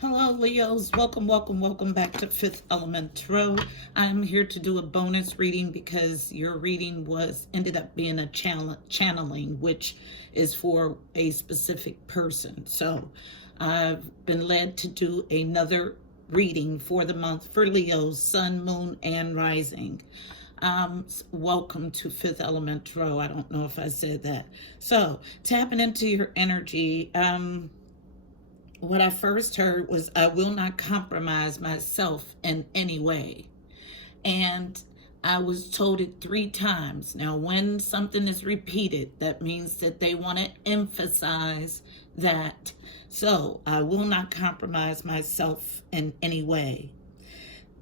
Hello, Leos. Welcome back to Fifth Element Tarot. I'm here to do a bonus reading because your reading ended up being a channeling, which is for a specific person. So I've been led to do another reading for the month for Leos, Sun, Moon, and Rising. Welcome to Fifth Element Tarot. I don't know if I said that. So tapping into your energy. What I first heard was, I will not compromise myself in any way. And I was told it 3 times. Now, when something is repeated, that means that they want to emphasize that. So, I will not compromise myself in any way.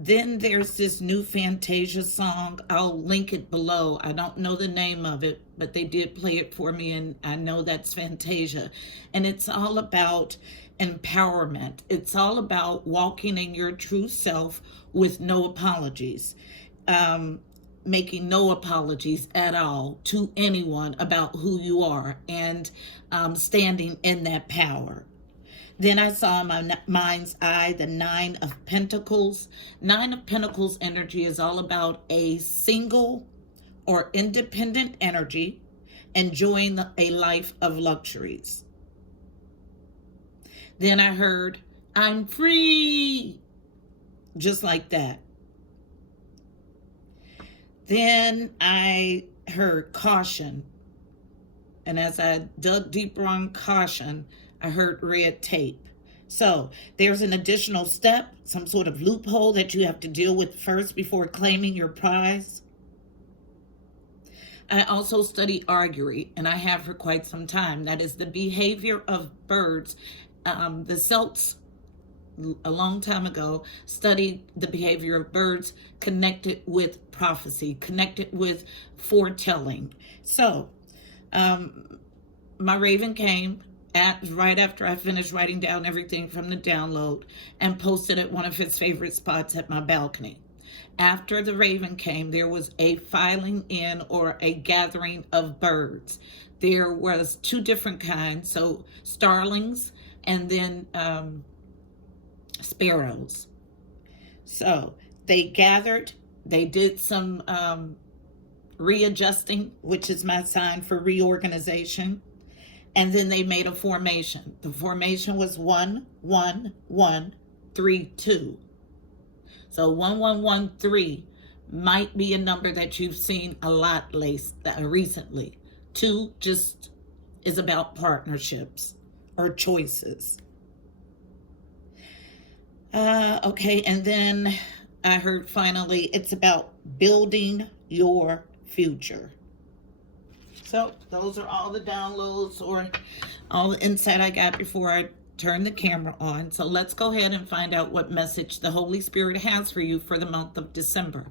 Then there's this new Fantasia song. I'll link it below. I don't know the name of it, but they did play it for me, and I know that's Fantasia. And it's all about empowerment. It's all about walking in your true self with no apologies. Making no apologies at all to anyone about who you are, and standing in that power. Then I saw in my mind's eye the 9 of Pentacles. 9 of Pentacles energy is all about a single or independent energy, enjoying a life of luxuries. Then I heard, I'm free, just like that. Then I heard caution. And as I dug deeper on caution, I heard red tape. So there's an additional step, some sort of loophole that you have to deal with first before claiming your prize. I also study augury, and I have for quite some time. That is the behavior of birds. The Celts, a long time ago, studied the behavior of birds connected with prophecy, connected with foretelling. So, my raven came right after I finished writing down everything from the download and posted at one of his favorite spots at my balcony. After the raven came, there was a filing in, or a gathering of birds. There was 2 different kinds, so starlings and then sparrows. So they gathered, they did some readjusting, which is my sign for reorganization. And then they made a formation. The formation was 1, 1, 1, 3, 2. So 1, 1, 1, 3 might be a number that you've seen a lot recently. 2 just is about partnerships or choices. Okay, and then I heard finally it's about building your future. So those are all the downloads, or all the insight I got before I turn the camera on. So let's go ahead and find out what message the Holy Spirit has for you for the month of December.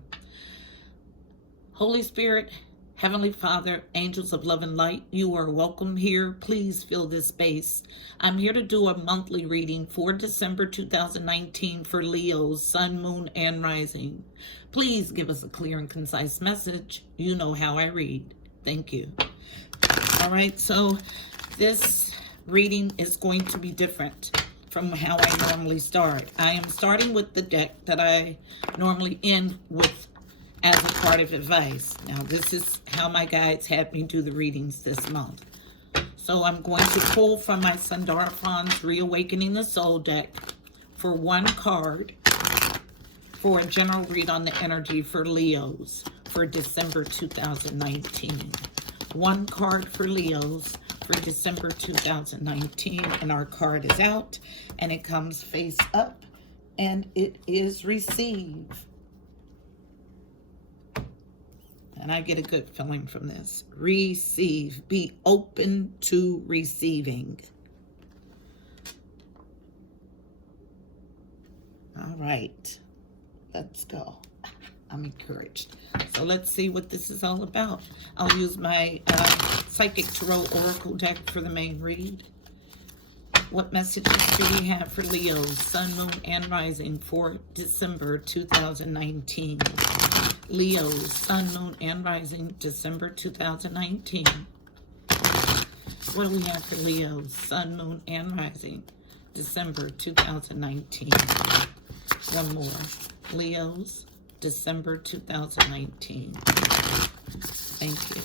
Holy Spirit, Heavenly Father, angels of love and light, you are welcome here. Please fill this space. I'm here to do a monthly reading for December 2019 for Leos, Sun, Moon, and Rising. Please give us a clear and concise message. You know how I read. Thank you. All right, so this reading is going to be different from how I normally start. I am starting with the deck that I normally end with as a part of advice. Now, this is how my guides had me do the readings this month. So I'm going to pull from my Sundarafon's Reawakening the Soul deck for 1 card for a general read on the energy for Leos for December 2019. 1 card for Leos for December 2019, and our card is out, and it comes face up, and it is receive. And I get a good feeling from this. Receive. Be open to receiving. All right. Let's go. I'm encouraged. So let's see what this is all about. I'll use my Psychic Tarot Oracle deck for the main read. What messages do we have for Leos, Sun, Moon, and Rising for December 2019? Leos, Sun, Moon, and Rising, December 2019. What do we have for Leos, Sun, Moon, and Rising December 2019. One more. Leos, December 2019. Thank you.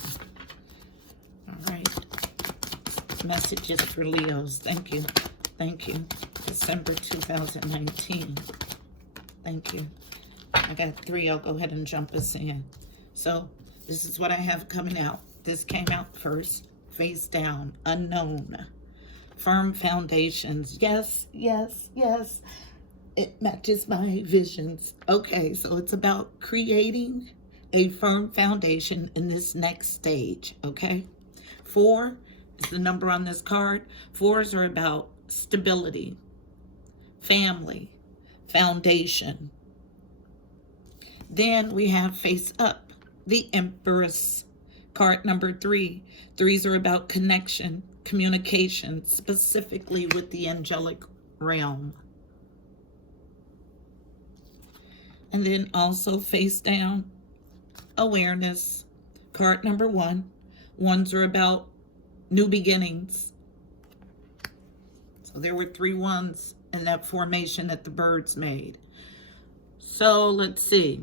All right. Messages for Leos. Thank you. Thank you. December 2019. Thank you. I got 3. I'll go ahead and jump us in. So this is what I have coming out. This came out first. Face down. Unknown. Firm foundations. Yes, yes, yes. It matches my visions. Okay, so it's about creating a firm foundation in this next stage, okay? 4 is the number on this card. 4s are about stability, family, foundation. Then we have face up, the Empress, card number 3. 3s are about connection, communication, specifically with the angelic realm. And then also face down, awareness, card number 1. 1s are about new beginnings. So there were 3 1s in that formation that the birds made. So let's see.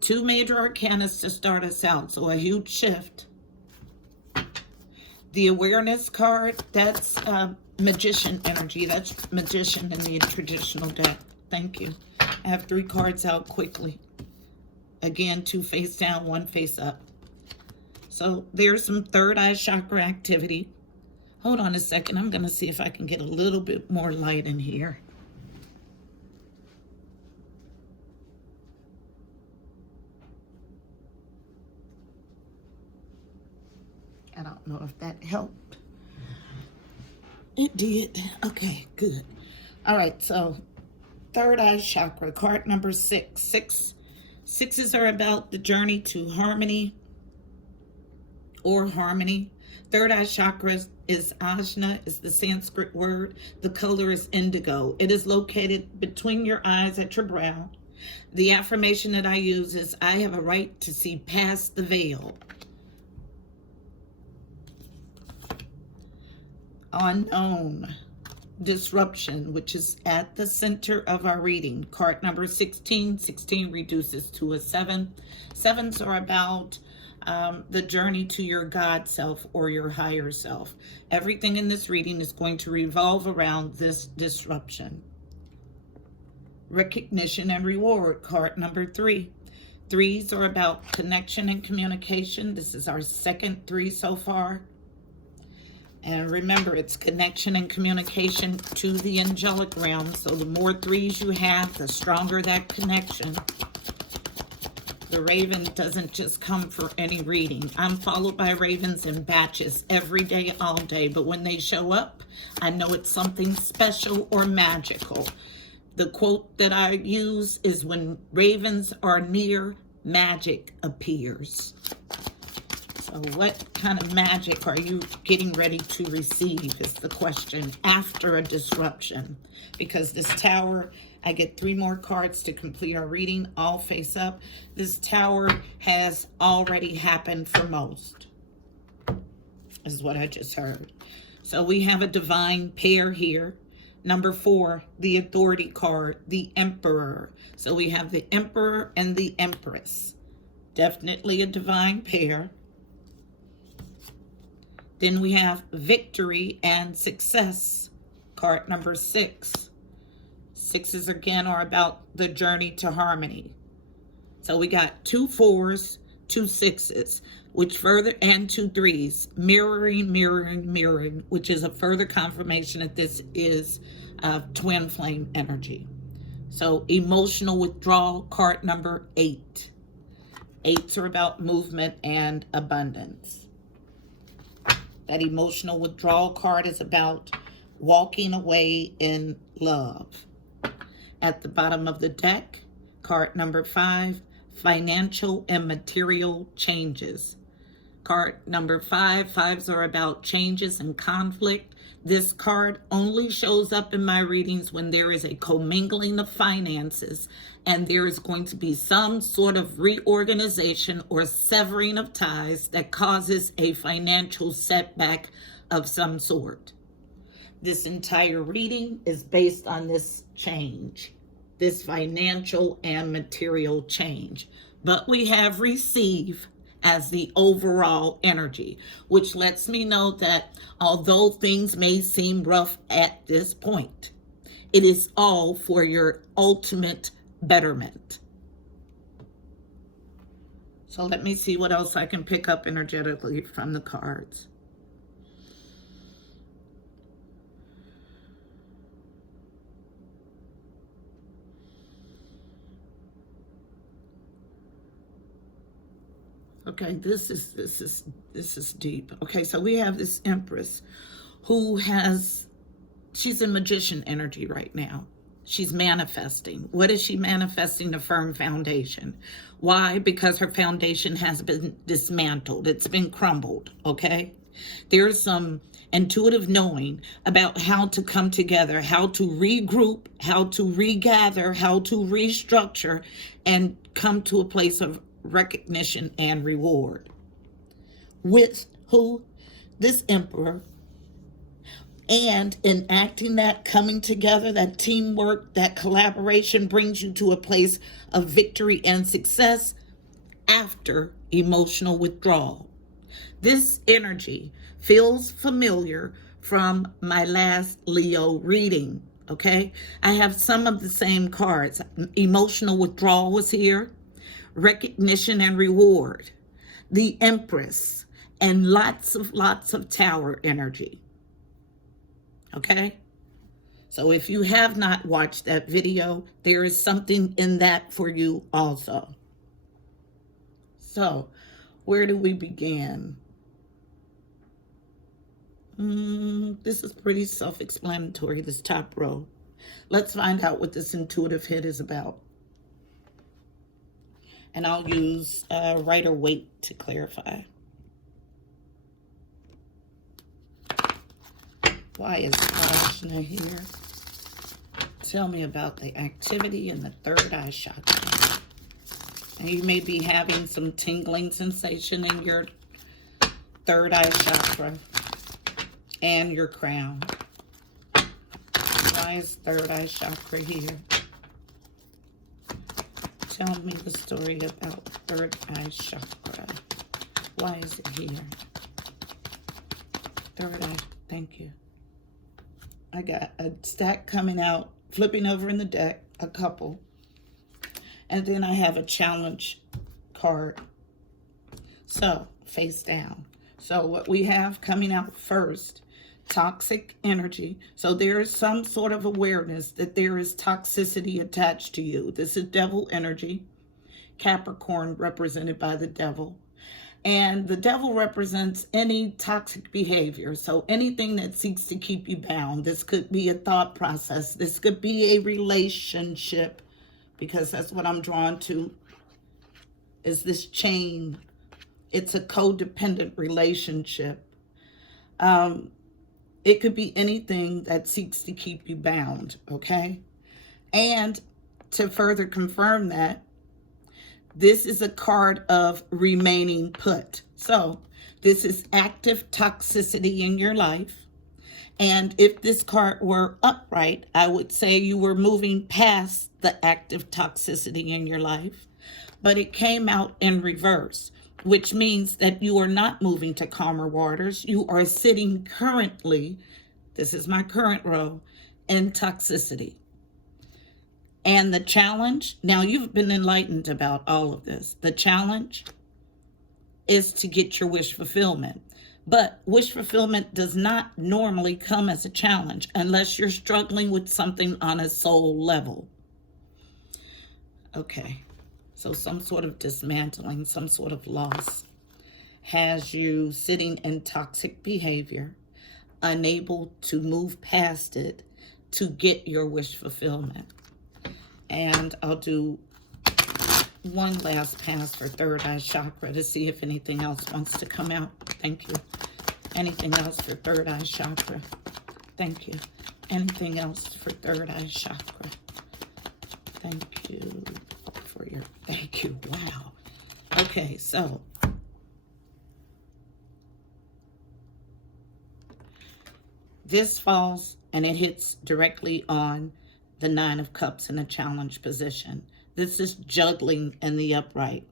2 major arcanas to start us out. So a huge shift. The awareness card, that's magician energy. That's magician in the traditional deck. Thank you. I have 3 cards out quickly. Again, 2 face down, 1 face up. So there's some third eye chakra activity. Hold on a second. I'm going to see if I can get a little bit more light in here. I don't know if that helped. It did. Okay, good. All right, so third eye chakra, card number 6. 6s are about the journey to harmony or harmony. Third eye chakra is ajna, is the Sanskrit word. The color is indigo. It is located between your eyes at your brow. The affirmation that I use is, I have a right to see past the veil. Unknown. Disruption, which is at the center of our reading. Card number 16. 16 reduces to a 7. 7s are about the journey to your God self or your higher self. Everything in this reading is going to revolve around this disruption. Recognition and reward, card number 3. 3s are about connection and communication. This is our second 3 so far. And remember, it's connection and communication to the angelic realm. So the more 3s you have, the stronger that connection. The raven doesn't just come for any reading. I'm followed by ravens in batches every day, all day. But when they show up, I know it's something special or magical. The quote that I use is, when ravens are near, magic appears. So what kind of magic are you getting ready to receive is the question after a disruption. Because this tower, I get 3 more cards to complete our reading, all face up. This tower has already happened for most, is what I just heard. So we have a divine pair here. Number 4, the authority card, the Emperor. So we have the Emperor and the Empress. Definitely a divine pair. Then we have victory and success, card number 6. 6s again are about the journey to harmony. So we got 2 4s, 2 6s, which further, and 2 3s, mirroring, which is a further confirmation that this is twin flame energy. So emotional withdrawal, card number 8. 8s are about movement and abundance. That emotional withdrawal card is about walking away in love. At the bottom of the deck, card number 5, financial and material changes. Card number 5, 5s are about changes and conflict. This card only shows up in my readings when there is a commingling of finances and there is going to be some sort of reorganization or severing of ties that causes a financial setback of some sort. This entire reading is based on this change, this financial and material change. But we have receive as the overall energy, which lets me know that although things may seem rough at this point, it is all for your ultimate betterment. So let me see what else I can pick up energetically from the cards. Okay, this is deep. Okay, so we have this Empress who she's in magician energy right now. She's manifesting. What is she manifesting? A firm foundation. Why? Because her foundation has been dismantled. It's been crumbled, okay? There's some intuitive knowing about how to come together, how to regroup, how to regather, how to restructure, and come to a place of recognition and reward. With who? This Emperor. And enacting that, coming together, that teamwork, that collaboration brings you to a place of victory and success after emotional withdrawal. This energy feels familiar from my last Leo reading, okay? I have some of the same cards. Emotional withdrawal was here, recognition and reward, the Empress, and lots of Tower energy. Okay? So if you have not watched that video, there is something in that for you also. So, where do we begin? This is pretty self-explanatory, this top row. Let's find out what this intuitive hit is about. And I'll use Rider-Waite to clarify. Why is Krishna here? Tell me about the activity in the third eye chakra. And you may be having some tingling sensation in your third eye chakra and your crown. Why is third eye chakra here? Tell me the story about third eye chakra. Why is it here? Third eye, thank you. I got a stack coming out, flipping over in the deck, a couple. And then I have a challenge card. So, face down. So what we have coming out first, toxic energy. So there is some sort of awareness that there is toxicity attached to you. This is devil energy. Capricorn represented by the devil. And the devil represents any toxic behavior. So anything that seeks to keep you bound. This could be a thought process. This could be a relationship, because that's what I'm drawn to, is this chain. It's a codependent relationship. It could be anything that seeks to keep you bound, okay? And to further confirm that, this is a card of remaining put. So this is active toxicity in your life. And if this card were upright, I would say you were moving past the active toxicity in your life. But it came out in reverse, which means that you are not moving to calmer waters. You are sitting currently, this is my current row, in toxicity. And the challenge, now you've been enlightened about all of this. The challenge is to get your wish fulfillment. But wish fulfillment does not normally come as a challenge unless you're struggling with something on a soul level. Okay, so some sort of dismantling, some sort of loss has you sitting in toxic behavior, unable to move past it to get your wish fulfillment. And I'll do one last pass for third eye chakra to see if anything else wants to come out. Thank you. Anything else for third eye chakra? Thank you. Anything else for third eye chakra? Thank you for your, thank you. Wow. Okay, so This falls and it hits directly on the Nine of Cups in a challenge position. This is juggling in the upright,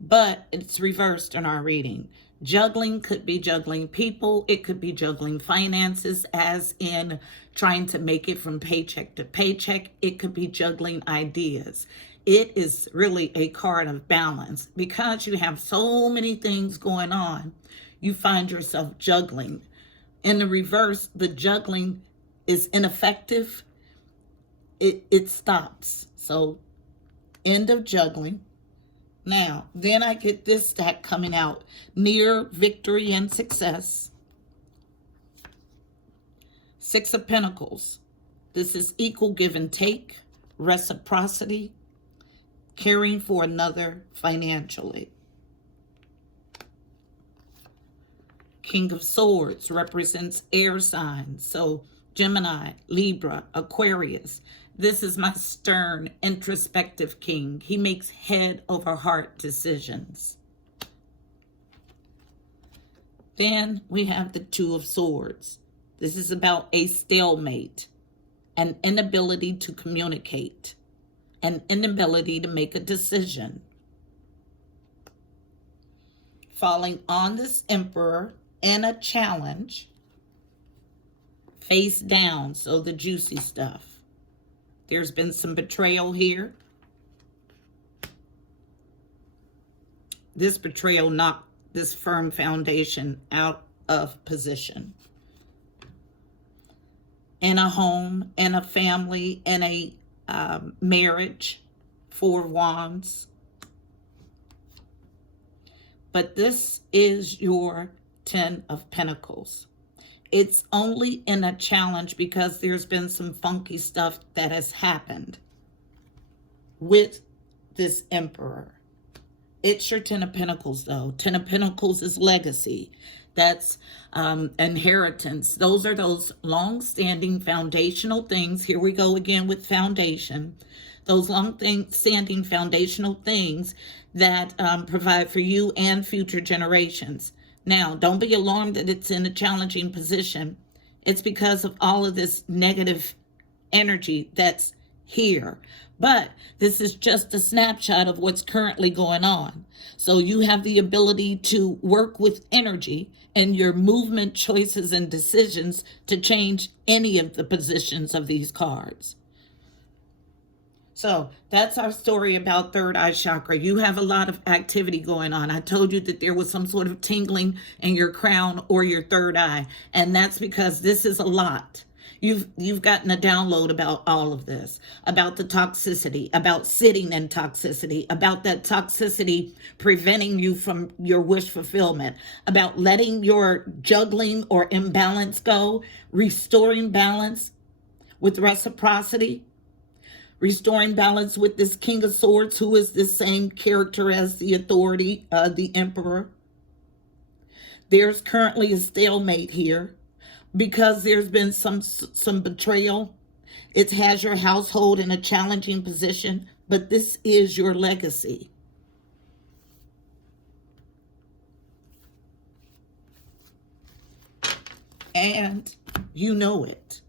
but it's reversed in our reading. Juggling could be juggling people. It could be juggling finances, as in trying to make it from paycheck to paycheck. It could be juggling ideas. It is really a card of balance. Because you have so many things going on, you find yourself juggling. In the reverse, the juggling is ineffective. It stops. So, end of juggling. Now, then I get this stack coming out. Near victory and success. Six of Pentacles. This is equal give and take, reciprocity, caring for another financially. King of Swords represents air signs. So Gemini, Libra, Aquarius. This is my stern, introspective king. He makes head over heart decisions. Then we have the Two of Swords. This is about a stalemate, an inability to communicate, an inability to make a decision. Falling on this Emperor in a challenge, face down, so the juicy stuff. There's been some betrayal here. This betrayal knocked this firm foundation out of position. In a home, in a family, in a marriage, Four of Wands. But this is your Ten of Pentacles. It's only in a challenge because there's been some funky stuff that has happened with this Emperor. It's your Ten of Pentacles, though. Ten of Pentacles is legacy. That's inheritance. Those are those long-standing foundational things. Here we go again with foundation. Those long-standing foundational things that provide for you and future generations. Now, don't be alarmed that it's in a challenging position. It's because of all of this negative energy that's here. But this is just a snapshot of what's currently going on. So you have the ability to work with energy and your movement, choices, and decisions to change any of the positions of these cards. So that's our story about third eye chakra. You have a lot of activity going on. I told you that there was some sort of tingling in your crown or your third eye. And that's because this is a lot. You've gotten a download about all of this, about the toxicity, about sitting in toxicity, about that toxicity preventing you from your wish fulfillment, about letting your juggling or imbalance go, restoring balance with reciprocity, restoring balance with this King of Swords, who is the same character as the authority, the Emperor. There's currently a stalemate here because there's been some betrayal. It has your household in a challenging position, but this is your legacy. And you know it.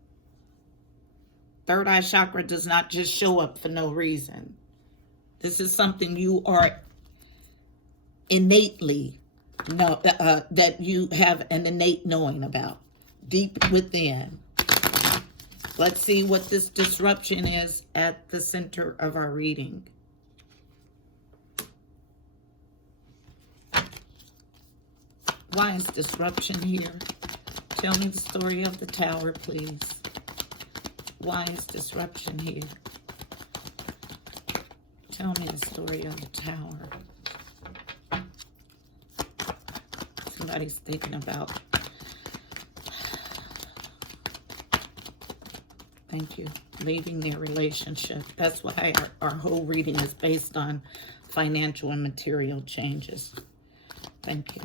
Third eye chakra does not just show up for no reason. This is something you are innately know, that you have an innate knowing about deep within. Let's see what this disruption is at the center of our reading. Why is disruption here? Tell me the story of the Tower, please. Why is disruption here? Tell me the story of the Tower. Somebody's thinking about. Thank you. Leaving their relationship. That's why our whole reading is based on financial and material changes. Thank you.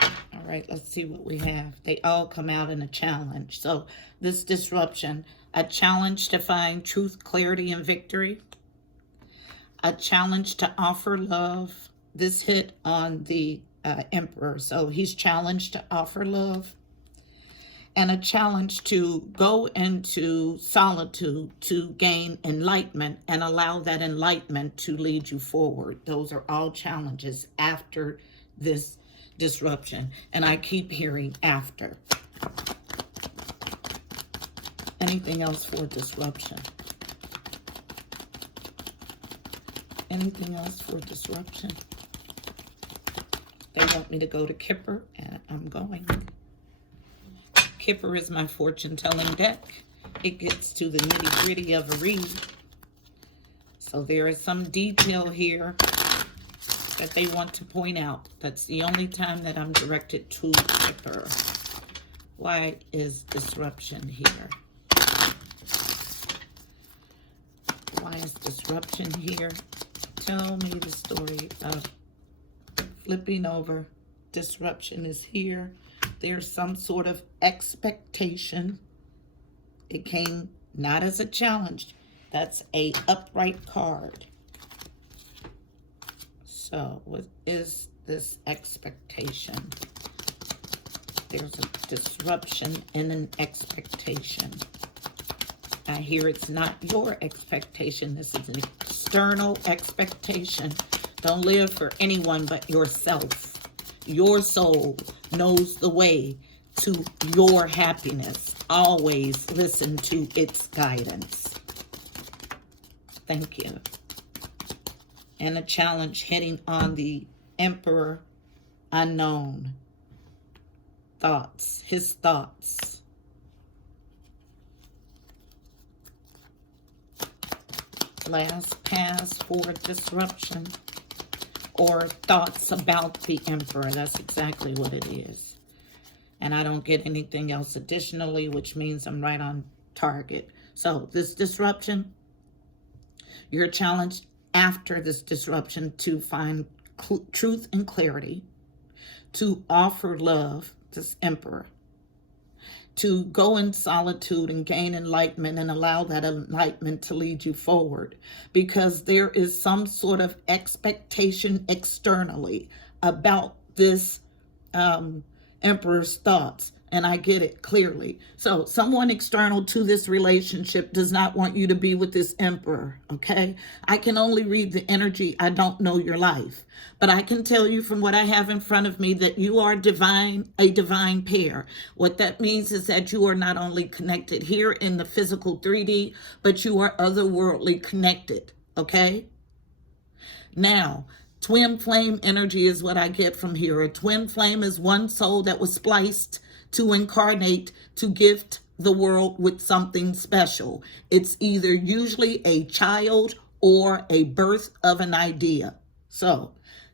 All right, let's see what we have. They all come out in a challenge. So this disruption, a challenge to find truth, clarity, and victory. A challenge to offer love. This hit on the Emperor. So he's challenged to offer love. and a challenge to go into solitude to gain enlightenment and allow that enlightenment to lead you forward. Those are all challenges after this disruption. And I keep hearing after. Anything else for disruption? Anything else for disruption? They want me to go to Kipper, and I'm going. Kipper is my fortune-telling deck. It gets to the nitty-gritty of a read. So there is some detail here that they want to point out. That's the only time that I'm directed to Kipper. Why is disruption here? Why is disruption here? Tell me the story of flipping over. Disruption is here. There's some sort of expectation. It came not as a challenge. That's a upright card. So what is this expectation? There's a disruption in an expectation. I hear it's not your expectation. This is an external expectation. Don't live for anyone but yourself. Your soul knows the way to your happiness. Always listen to its guidance. Thank you. And a challenge hitting on the Emperor Unknown. Thoughts, his thoughts. Last pass for disruption. Or thoughts about the Emperor. That's exactly what it is. And I don't get anything else additionally, which means I'm right on target. So this disruption, you're challenged after this disruption to find truth and clarity, to offer love, this Emperor, to go in solitude and gain enlightenment and allow that enlightenment to lead you forward, because there is some sort of expectation externally about this Emperor's thoughts. And I get it clearly. So someone external to this relationship does not want you to be with this Emperor, okay? I can only read the energy. I don't know your life. But I can tell you from what I have in front of me that you are divine, a divine pair. What that means is that you are not only connected here in the physical 3D, but you are otherworldly connected, okay? Now, twin flame energy is what I get from here. A twin flame is one soul that was spliced to incarnate, to gift the world with something special. It's either usually a child or a birth of an idea. So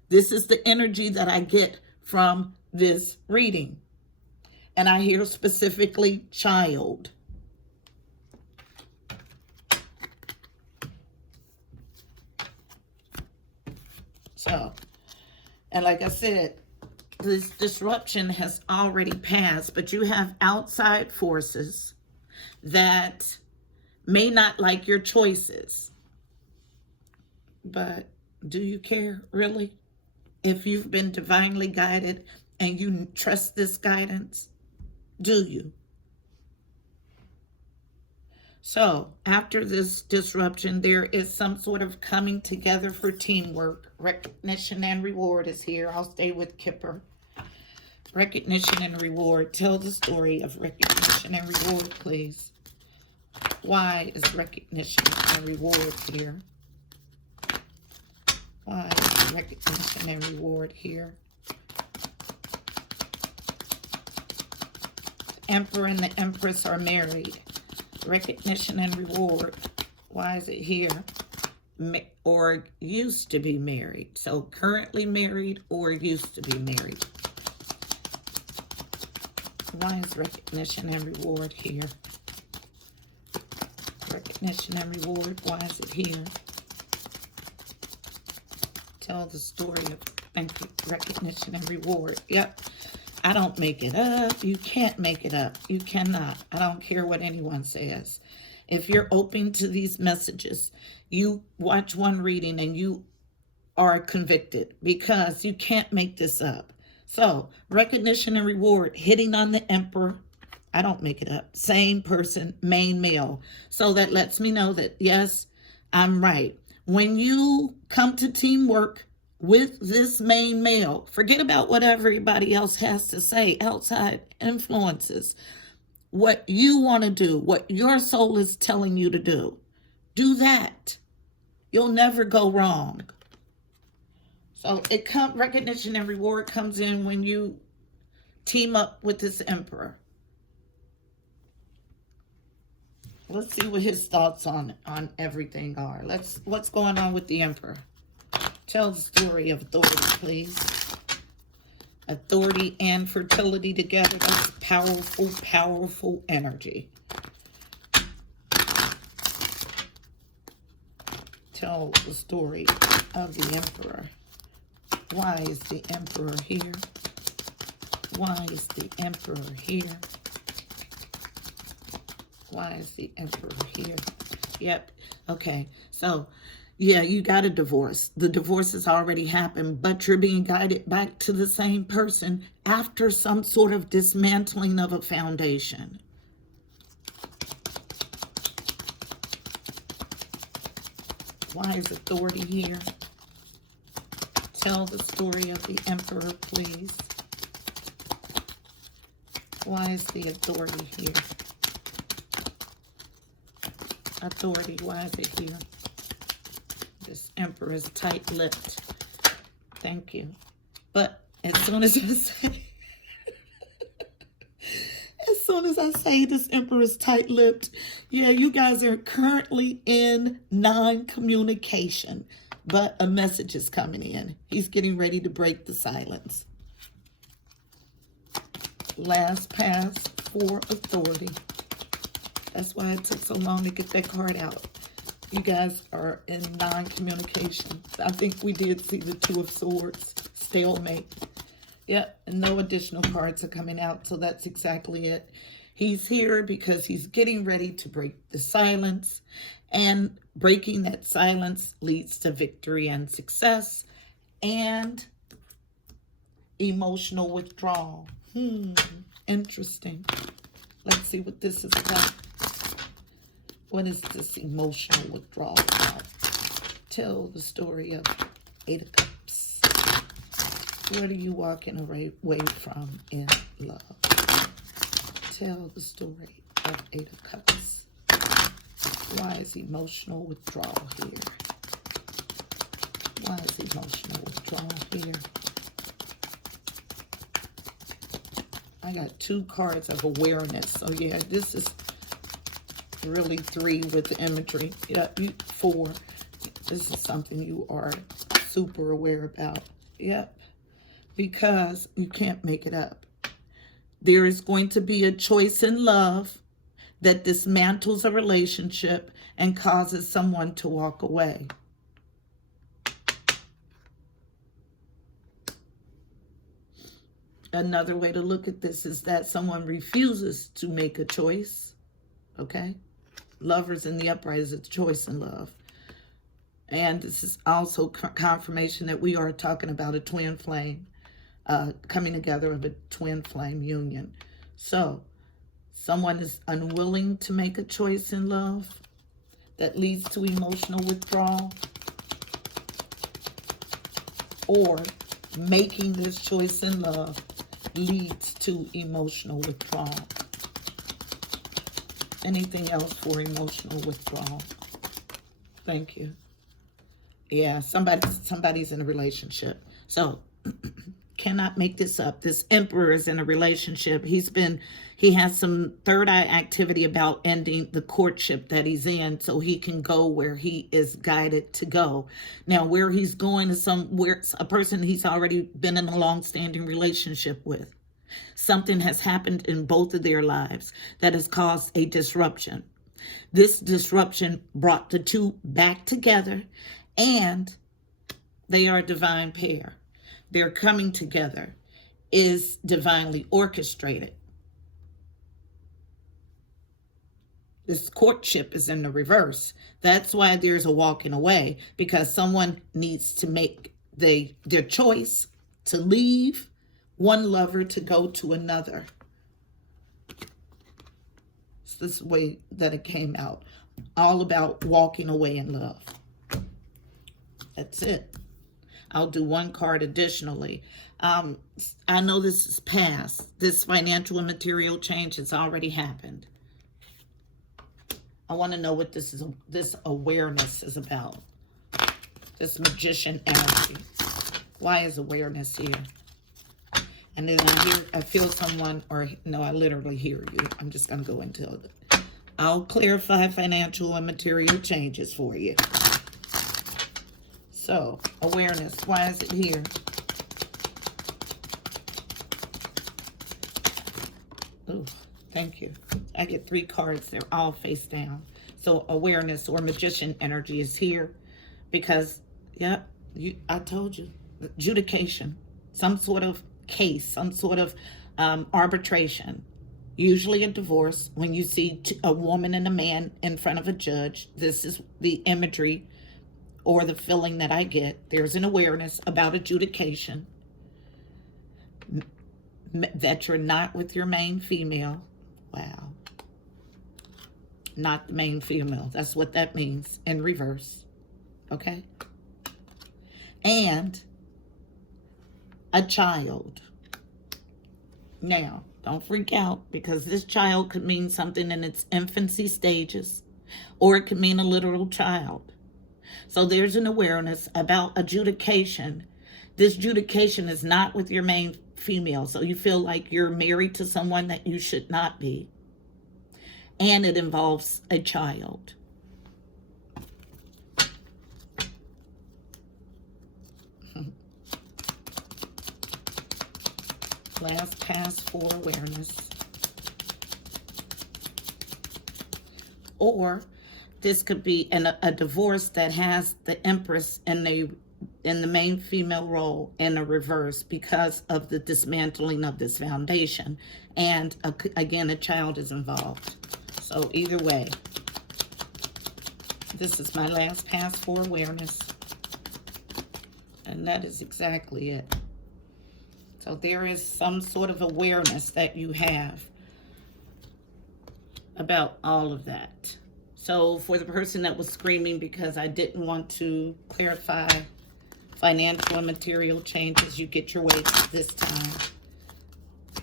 this is the energy that I get from this reading. And I hear specifically child. So, and like I said, this disruption has already passed, but you have outside forces that may not like your choices. But do you care, really? If you've been divinely guided and you trust this guidance, do you? So after this disruption, there is some sort of coming together for teamwork. Recognition and reward is here. I'll stay with Kipper. Recognition and reward. Tell the story of recognition and reward, please. Why is recognition and reward here? Why is recognition and reward here? The Emperor and the Empress are married. Recognition and reward. Why is it here? Or used to be married. So currently married or used to be married. Why is recognition and reward here? Recognition and reward. Why is it here? Tell the story of recognition and reward. Yep. I don't make it up. You can't make it up. You cannot. I don't care what anyone says. If you're open to these messages, you watch one reading and you are convicted, because you can't make this up. So, recognition and reward, hitting on the Emperor, I don't make it up. Same person, main male. So that lets me know that, yes, I'm right. When you come to teamwork with this main male, forget about what everybody else has to say, outside influences. What you want to do, what your soul is telling you to do that. You'll never go wrong. So recognition and reward comes in when you team up with this emperor. Let's see what his thoughts on everything are. What's going on with the emperor? Tell the story of authority, please. Authority and fertility together. That's powerful, powerful energy. Tell the story of the emperor. Why is the emperor here? Why is the emperor here? Why is the emperor here? Yep. Okay. So, yeah, you got a divorce. The divorce has already happened, but you're being guided back to the same person after some sort of dismantling of a foundation. Why is authority here? Tell the story of the emperor, please. Why is the authority here? Authority, why is it here? This emperor is tight-lipped. Thank you. But as soon as I say this emperor is tight-lipped, yeah, you guys are currently in non-communication, but a message is coming in. He's getting ready to break the silence. Last pass for authority. That's why it took so long to get that card out. You guys are in non-communication. I think we did see the Two of Swords, stalemate. Yep, and no additional cards are coming out, so that's exactly it. He's here because he's getting ready to break the silence, and breaking that silence leads to victory and success and emotional withdrawal. Interesting. Let's see what this is about. What is this emotional withdrawal about? Tell the story of Eight of Cups. What are you walking away from in love? Tell the story of Eight of Cups. Why is emotional withdrawal here? Why is emotional withdrawal here? I got 2 cards of awareness. So yeah, this is really 3 with the imagery. Yeah, 4. This is something you are super aware about. Yep. Because you can't make it up. There is going to be a choice in love that dismantles a relationship and causes someone to walk away. Another way to look at this is that someone refuses to make a choice. Okay? Lovers in the upright is a choice in love. And this is also confirmation that we are talking about a twin flame, coming together of a twin flame union. So, someone is unwilling to make a choice in love that leads to emotional withdrawal, or making this choice in love leads to emotional withdrawal. Anything else for emotional withdrawal? Thank you. Yeah, somebody's in a relationship. So, cannot make this up. This emperor is in a relationship. He has some third eye activity about ending the courtship that he's in so he can go where he is guided to go. Now, where he's going is somewhere, a person he's already been in a long-standing relationship with. Something has happened in both of their lives that has caused a disruption. This disruption brought the two back together, and they are a divine pair. Their coming together is divinely orchestrated. This courtship is in the reverse. That's why there's a walking away, because someone needs to make their choice to leave one lover to go to another. This is the way that it came out. All about walking away in love. That's it. I'll do one card additionally. I know this is past. This financial and material change has already happened. I want to know what this awareness is about. This magician energy. Why is awareness here? And then I feel someone, or no, I literally hear you. I'm just going to go into it. I'll clarify financial and material changes for you. So, awareness, why is it here? Oh, thank you. I get 3 cards. They're all face down. So, awareness or magician energy is here because, yeah, I told you, adjudication, some sort of case, some sort of arbitration, usually a divorce. When you see a woman and a man in front of a judge, this is the imagery or the feeling that I get. There's an awareness about adjudication, that you're not with your main female. Wow. Not the main female. That's what that means in reverse. Okay? And a child. Now, don't freak out, because this child could mean something in its infancy stages, or it could mean a literal child. So there's an awareness about adjudication. This adjudication is not with your main female, so you feel like you're married to someone that you should not be. And it involves a child. Last pass for awareness. Or this could be a divorce that has the Empress in the main female role in a reverse because of the dismantling of this foundation. And again, a child is involved. So either way, this is my last pass for awareness. And that is exactly it. So there is some sort of awareness that you have about all of that. So for the person that was screaming because I didn't want to clarify financial and material changes, you get your way this time.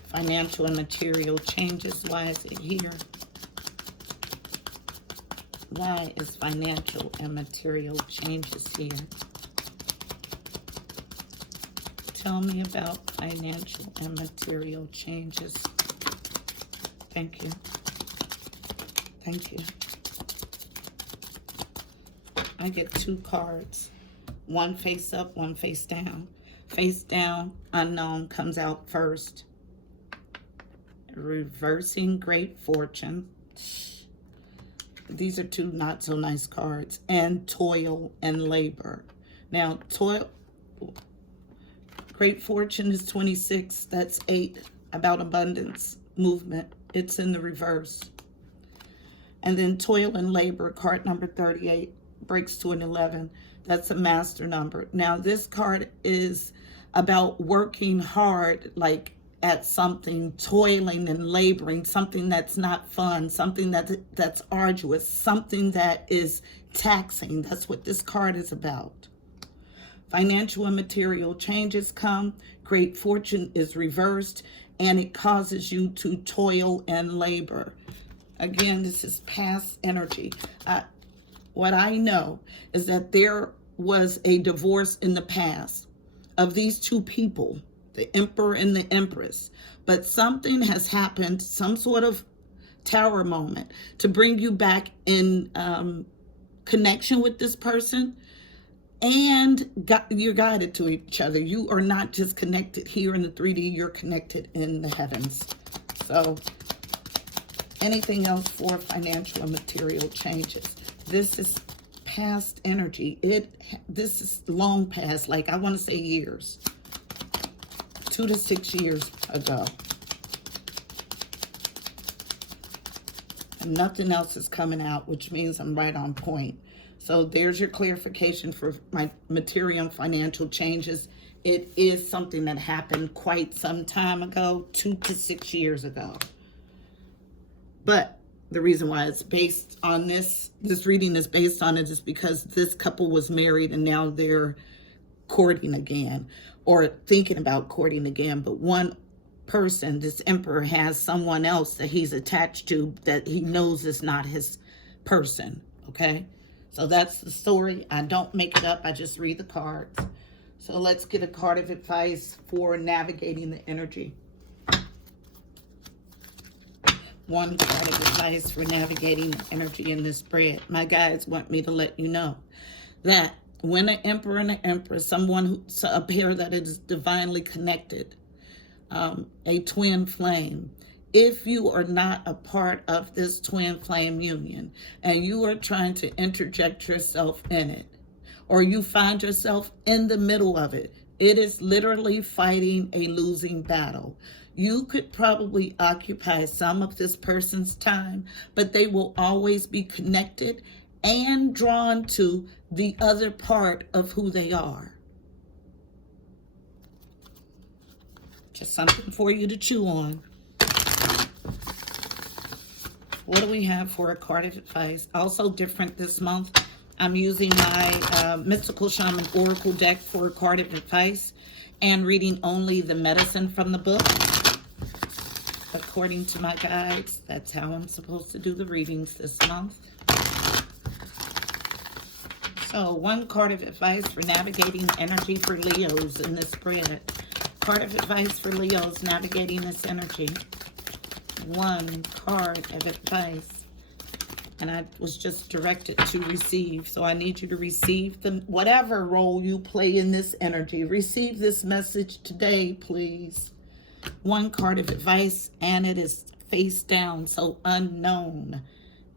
Financial and material changes. Why is it here? Why is financial and material changes here? Tell me about financial and material changes. Thank you. Thank you. I get 2 cards. One face up, one face down. Face down, unknown comes out first. Reversing great fortune. These are 2 not so nice cards. And toil and labor. Now, great fortune is 26. That's 8. About abundance, movement. It's in the reverse. And then toil and labor, card number 38, breaks to an 11. That's a master number. Now, this card is about working hard, like at something, toiling and laboring, something that's not fun, something that's arduous, something that is taxing. That's what this card is about. Financial and material changes come. Great fortune is reversed, and it causes you to toil and labor. Again, this is past energy. What I know is that there was a divorce in the past of these 2 people, the Emperor and the Empress. But something has happened, some sort of tower moment, to bring you back in connection with this person. And you're guided to each other. You are not just connected here in the 3D, you're connected in the heavens. So anything else for financial and material changes? This is past energy. This is long past, like I want to say years. 2 to 6 years ago. And nothing else is coming out, which means I'm right on point. So there's your clarification for my material and financial changes. It is something that happened quite some time ago, 2 to 6 years ago. But the reason why it's based on this reading is based on it is because this couple was married and now they're courting again, or thinking about courting again. But one person, this emperor, has someone else that he's attached to that he knows is not his person. Okay, so that's the story. I don't make it up, I just read the cards. So let's get a card of advice for navigating the energy. One card of advice for navigating the energy in this spread. My guides want me to let you know that when an emperor and an empress, a pair that is divinely connected, a twin flame, if you are not a part of this twin flame union and you are trying to interject yourself in it, or you find yourself in the middle of it, it is literally fighting a losing battle. You could probably occupy some of this person's time, but they will always be connected and drawn to the other part of who they are. Just something for you to chew on. What do we have for a card of advice? Also different this month, I'm using my Mystical Shaman Oracle deck for a card of advice and reading only the medicine from the book. According to my guides, that's how I'm supposed to do the readings this month. So one card of advice for navigating energy for Leos in this spread. Card of advice for Leos navigating this energy. One card of advice. And I was just directed to receive. So I need you to receive whatever role you play in this energy. Receive this message today, please. One card of advice, and it is face down, so unknown.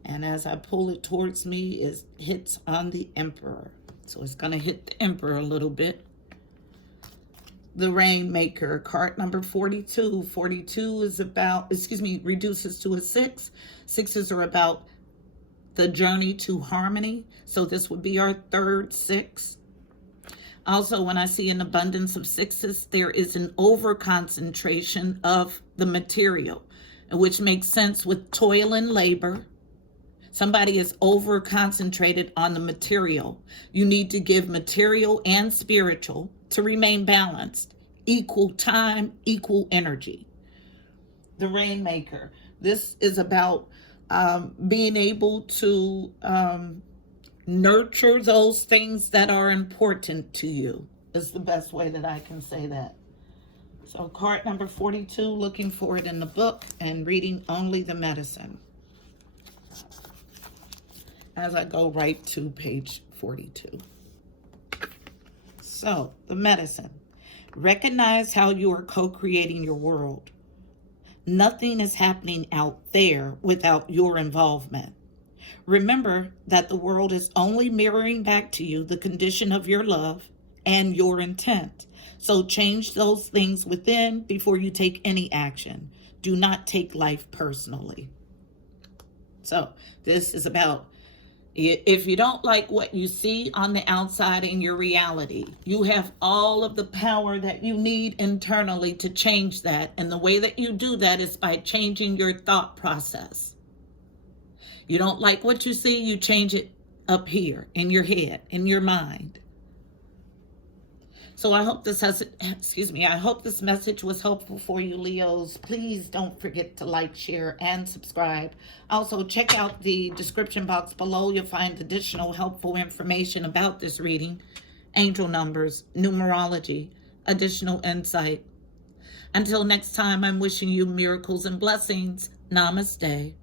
And as I pull it towards me, it hits on the Emperor. So it's going to hit the Emperor a little bit. The Rainmaker, card number 42. 42 is about, reduces to a 6. Sixes are about the journey to harmony. So this would be our third 6. Also, when I see an abundance of 6s, there is an over-concentration of the material, which makes sense with toil and labor. Somebody is over-concentrated on the material. You need to give material and spiritual to remain balanced. Equal time, equal energy. The Rainmaker. This is about being able to nurture those things that are important to you, is the best way that I can say that. So card number 42, looking for it in the book and reading only the medicine. As I go right to page 42. So the medicine. Recognize how you are co-creating your world. Nothing is happening out there without your involvement. Remember that the world is only mirroring back to you the condition of your love and your intent. So change those things within before you take any action. Do not take life personally. So this is about, if you don't like what you see on the outside in your reality, you have all of the power that you need internally to change that. And the way that you do that is by changing your thought process. You don't like what you see, you change it up here in your head, in your mind. So I hope this I hope this message was helpful for you, Leos. Please don't forget to like, share, and subscribe. Also, check out the description box below. You'll find additional helpful information about this reading, angel numbers, numerology, additional insight. Until next time, I'm wishing you miracles and blessings. Namaste.